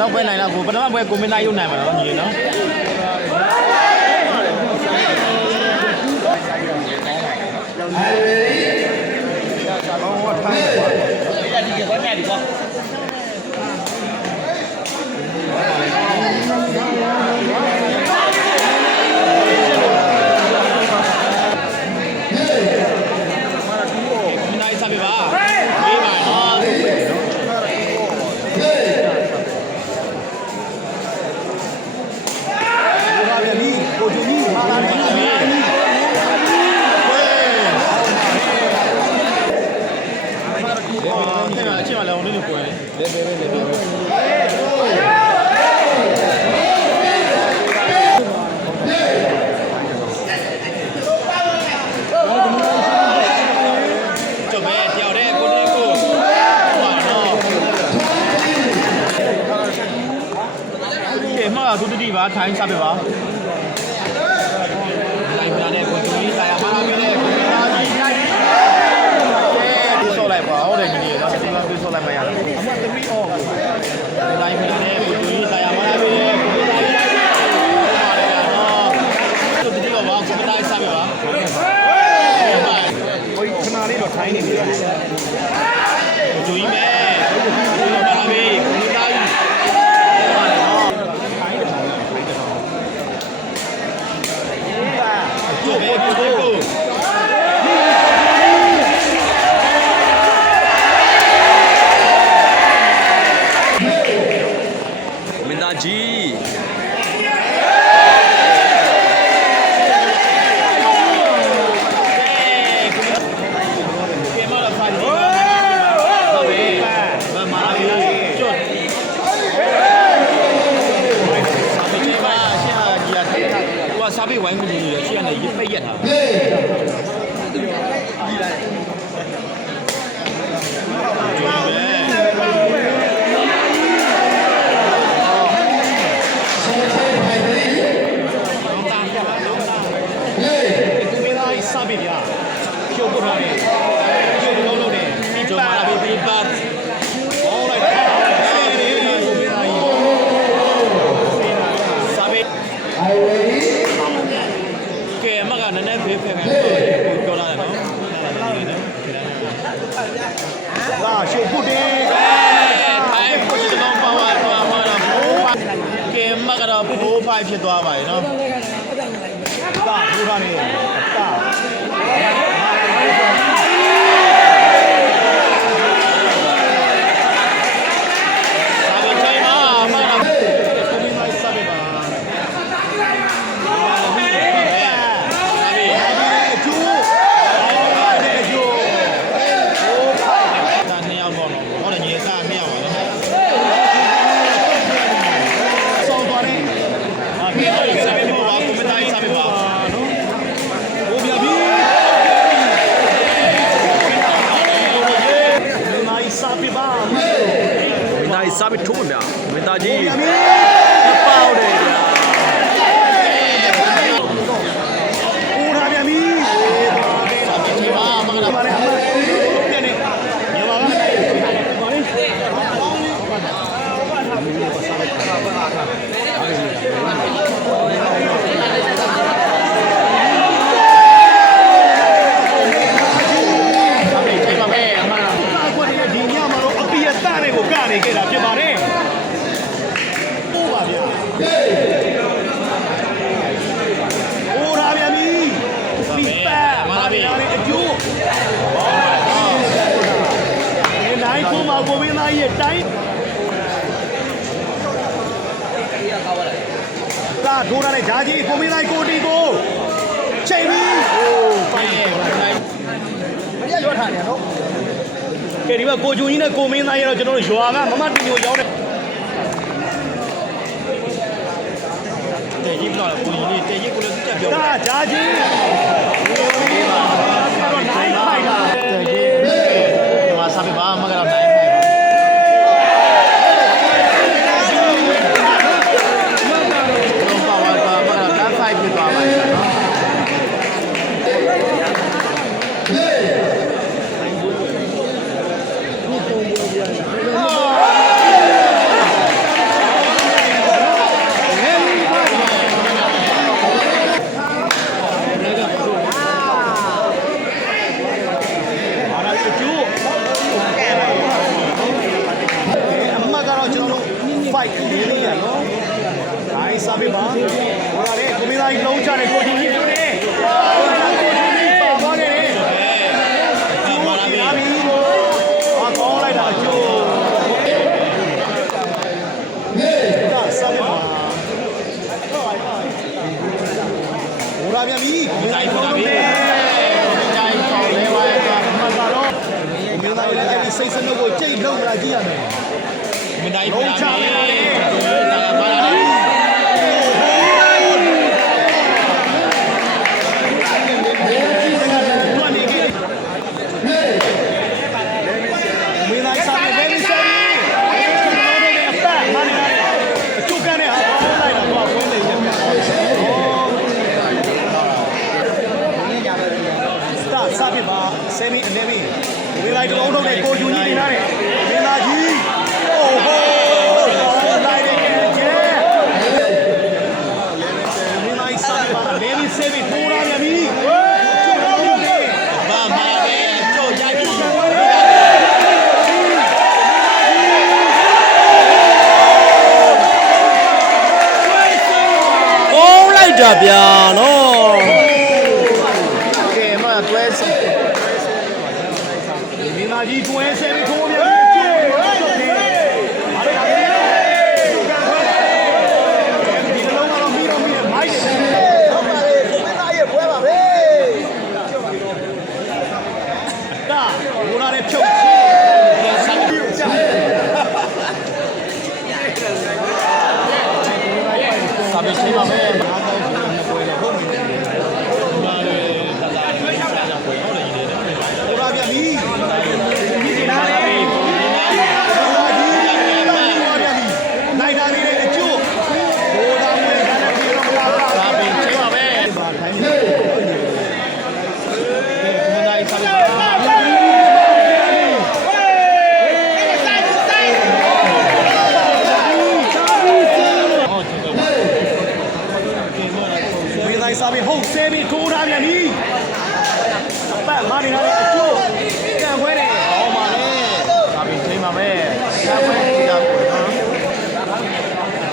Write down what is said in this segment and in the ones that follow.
နောက်ပဲနိုင်တော့ကိုပထမပွဲကိုမင်းသားရုပ်နိုင်မှာတော့ညီနော်သူတတိပါထိုင်းစားပြပါလိုက်ပြတဲ့ကိုကြီးဆိုင်မှာပြတဲ့ကိုကြီးဒီဆောလိုက်ပါဟုတ်တယ်ညီလေးနော်ဒီမှာဒီဆောလိုက်မရဘူးအမှ3 off လိုက်ပြတဲ့ကိုကြီးဆိုင်မှာပြတဲ့ကိုကြီးဆိုင်နော်သူတတိပါဘာကိုတိုင်းစားပြပါဟိုခဏလေးတော့ထိုင်းနေပြီကိုကြီးမဲပါပြီကိုကြီးတိုင်းစားပေးဝိုင်းမှုတွေရှိရနေရပိတ်ရက်တာစားပေးရဖြုတ်ပေါ်တယ်ဖြုတ်လုံးလုံးတယ်ပြီးတော့လာပြီးပတ်all right စားပေးကဲမကနည်းနည်းဖေးဖေးပြောလာတယ်နော်လာရှုပ်ဖို့တယ်ထိုင်ဖို့ဒီကောင်ပါဝါတော့မှာကဲမကတော့4-5ဖြစ်သွားပါရဲ့နော်တာထိုးထားနေတာစားပြီးထိုးမှာမင်းသားကြီးပေါက်တယ်ဗျာဦးထားပြန်ပြီစားပြီးဒီမှာမကလာပါနဲ့ပြည့်နေညပါကပါလေနေခဲ့တာဖြစ်ပါတယ်။ပို့ပါဗျာ။အိုးထားပြန်ပြီ။ဒီပတ်မာရီနာရဲ့အကျိုး။ဒီနိုင်ကိုမကိုမင်းသားရဲ့တိုင်းလာထိုးရတဲ့ဂျာကြီးကိုမင်းသားကိုတီကိုချိန်ပြီ။အိုးပိုင်မရရွတ်ထားတယ်နော်။ ကဲဒီဘက်ကိုဂျူကြီးနဲ့ကိုမင်းသားရတော့ကျွန်တော်တို့ရွာကမမတင်ကိုရောက်တယ်တဲ့ကြီးပြောကိုဂျူလေးတဲ့ကြီးကိုလည်းသူ့ချက်ပြောတာဂျာကြီးဒီမှာတော့နိုင်ဖိုက်တာတဲ့ကြီးဒီမှာစာပေဘာမှကတော့နိုင်ဖိုက်ဖြစ်သွားပါရဲ့နော်fight လေးလေးရနော်ဒါအိစာပေးပါဟိုရတယ်ကိုမင်းသားကြီးလုံးချတယ်ကိုကြီးကြီးတွေ့တယ်ပါသွားတယ်ဒီမှာလာပြီဟာကောင်းလိုက်တာကျိုးဒါစာပေးပါဟိုရပြန်ပြီကိုမင်းသားကြီးပြန်ပြီကိုမင်းသားကြီးကောင်းလဲပါရဲ့မှန်ပါတော့ကိုမင်းသားကြီးလည်းအဲ့ဒီစိတ်စနုပ်ကိုကြိတ်လုံးလာကြည့်ရမယ်မင်းသားကြီးပြန်ပြီဆယ်မီအနေမီဝေးလိုက်တလုံးလုံးနဲ့ကိုဂျူကြီးနေလာတယ်မင်းသားကြီးအိုးဟိုးလိုက်တယ်ကျဲမင်းသားကြီးစားပါလေမီဆေးပြီးပိုးလာပြန်ပြီဘာမာပဲကြောက်ကြပြီကောင်းလိုက်တာဗျာနော်ကဲမတွဲစီကြီးတွဲဆဲပြီးထိုးပြန်ပြီဒီလုံးကတော့မီတော့မီးမိုက်တယ်ဟုတ်ပါလေမင်းသားရဲ့ပွဲပါပဲဒါဘိုးလာနဲ့ဖြုတ်ချင်းဆက်ပြီးကြာစာပေရှိပါမယ်အားကောင်းဆုံးနဲ့ပွဲတော့ဟုတ်နေတယ်ဒီမှာလေသာသာပြေးကြပွဲဟုတ်တယ်ကြီးတယ်ဘိုးလာပြန်ပြီစာပေဟုတ်ဆဲပြီးထိုးထားပြန်ပြီအပတ်မာနေတဲ့အကျိုးကံခွဲတယ်ဟောပါလေစာပေချိန်ပါပဲကံခွဲကြပါ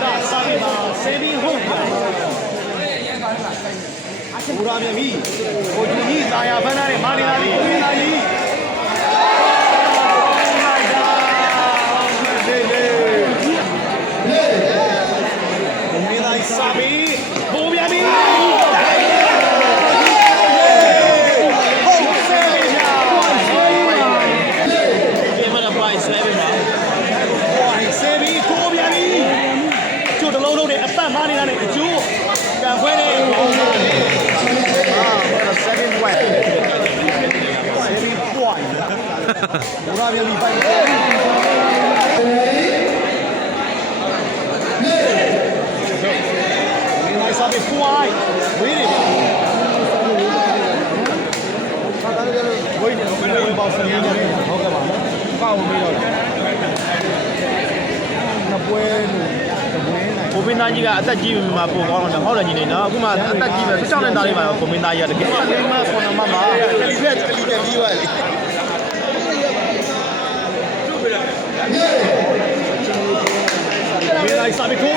တော့စာပေပါဆဲပြီးဟုတ်ထိုးထားပြန်ပြီကိုကြီးကြီးတာယာဖမ်းထားတဲ့မာနေလာပြီကိုင်းသားကြီးစာပေပိုးပြန်ပြီမာနေလာတဲ့အကျိုးကံခွဲတဲ့second point 7 point ဘူရာပြန်ပြီးပိုက်နေလိုက်စားပြီး point ဝေးနေပါဝေးနေတော့ပေါ့ဆက်နေတယ်ဟုတ်ကဲ့ပါကောက်ပြီးတော့နှစ်ပွဲကိုမင်းသားကြီးကအသက်ကြီးပြီမှာပုံကောင်းတော့ဟုတ်တယ်ညီနေနော်အခုမှအသက်ကြီးပဲ16နှစ်သားလေးမှာကိုမင်းသားကြီးကတကယ်လေးမခေါ်နမမှာကလီဖက်ကလီတက်ကြီးပါလေမင်းသားစာပေထိုး